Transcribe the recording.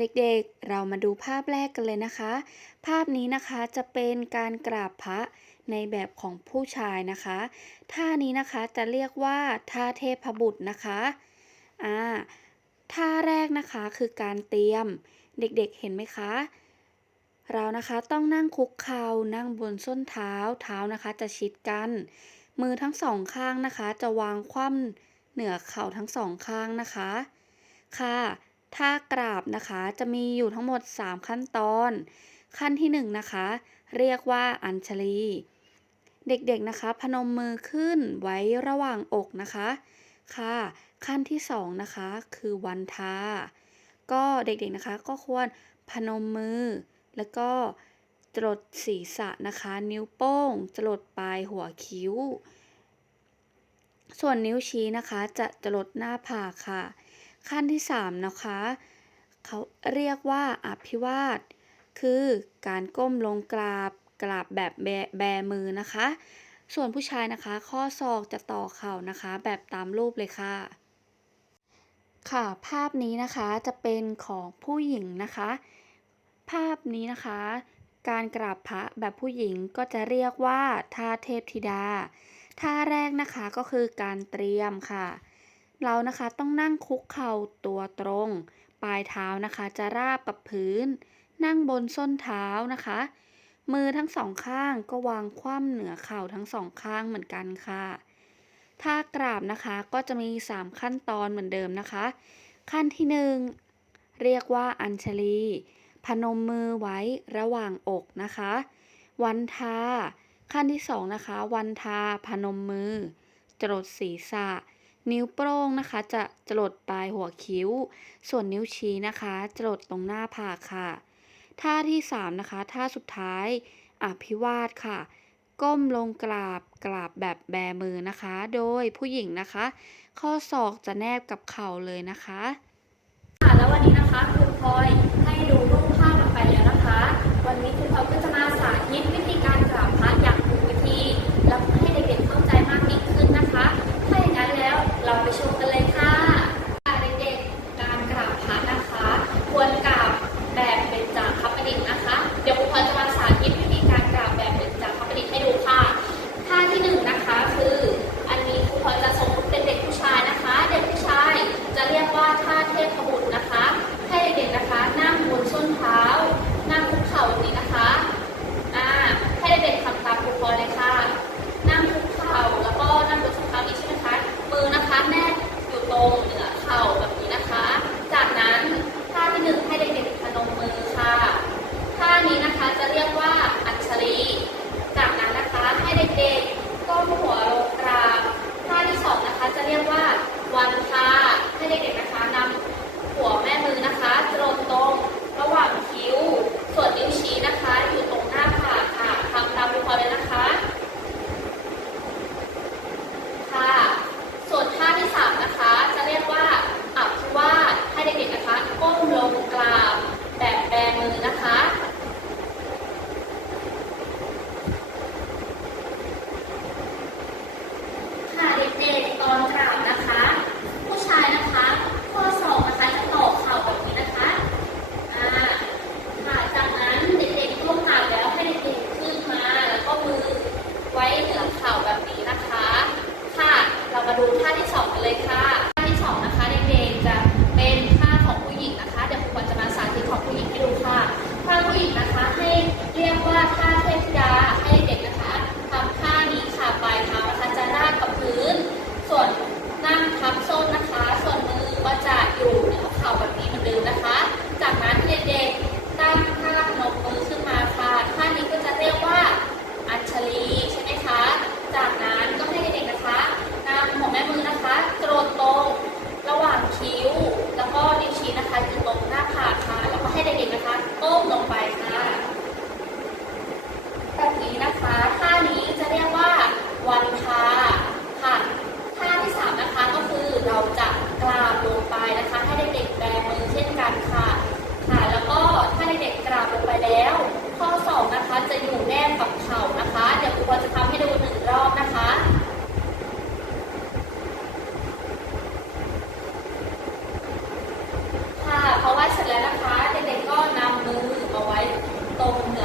เด็กๆ เรามาดูภาพแรกกันเลยนะคะ ภาพนี้นะคะจะเป็นการกราบพระในแบบของผู้ชายนะคะ ท่านี้นะคะจะเรียกว่าท่าเทพบุตรนะคะอ่าท่าแรกนะคะคือการเตรียม เด็กๆเห็นไหมคะ เรานะคะต้องนั่งคุกเข่านั่งบนส้นเท้า เท้านะคะจะชิดกัน มือทั้งสองข้างนะคะ จะวางคว่ำเหนือเข่าทั้งสองข้างนะคะ ค่ะ ท่ากราบนะคะจะมีอยู่ทั้งหมด 3 ขั้นตอน ขั้นที่1นะคะ เรียกว่าอัญชลี เด็กๆนะคะ พนมมือขึ้นไว้ระหว่างอกนะคะค่ะ ขั้นที่2นะคะคือวันทา ก็เด็กๆนะคะก็ควรพนมมือ แล้วก็จรดศีรษะนะคะ นิ้วโป้งจรดปลายหัวคิ้ว ส่วนนิ้วชี้นะคะ จะจรดหน้าผากค่ะ ขั้นที่ 3 นะคะเขาเรียกว่าอภิวาท คือการก้มลงกราบกราบแบบแบแบมือนะคะ ส่วนผู้ชายนะคะ ข้อศอกจะต่อเข่านะคะ แบบตามรูปเลยค่ะ ค่ะภาพนี้นะคะจะเป็นของผู้หญิงนะคะ ภาพนี้นะคะ การกราบพระแบบผู้หญิงก็จะเรียกว่าท่าเทพธิดา ท่าแรกนะคะก็คือการเตรียมค่ะ เรานะคะต้องนั่งคุกเข่าตัวตรง ปลายเท้านะคะ จะราบกับพื้น นั่งบนส้นเท้านะคะ มือทั้งสองข้างก็วางคว่ำเหนือเข่าทั้งสองข้างเหมือนกันค่ะท่ากราบนะคะก็จะมี 3 ขั้นตอนเหมือนเดิมนะคะ ขั้นที่ 1 เรียกว่าอัญชลี พนมมือไว้ระหว่างอกนะคะ วันทา ขั้นที่ 2 นะคะ วันทาพนมมือ จรดศีรษะ นิ้วโป้งนะคะ จะจรดปลายหัวคิ้ว ส่วนนิ้วชี้นะคะจรดตรงหน้าผากค่ะ ท่าที่3นะคะท่าสุดท้ายอภิวาทค่ะ ก้มลงกราบกราบแบบแบมือนะคะ โดยผู้หญิงนะคะ ข้อศอกจะแนบกับเข่าเลยนะคะ ค่ะแล้ววันนี้นะคะครูพลอยให้ดูรูปภาพ อยู่ตรงหน้าแล้วก็ให้เด็กๆนะคะก้มลงไปค่ะแบบนี้นะคะท่านี้จะเรียกว่าวันทาค่ะท่าที่สามนะคะก็คือเราจะกราบลงไปนะคะ ให้เด็กๆแบมือเช่นกันค่ะค่ะ แล้วก็ถ้าเด็กๆกราบลงไปแล้ว ข้อศอกนะคะจะอยู่แนบกับเข่านะคะ เดี๋ยวครูจะทำให้ดูหนึ่งรอบนะคะ all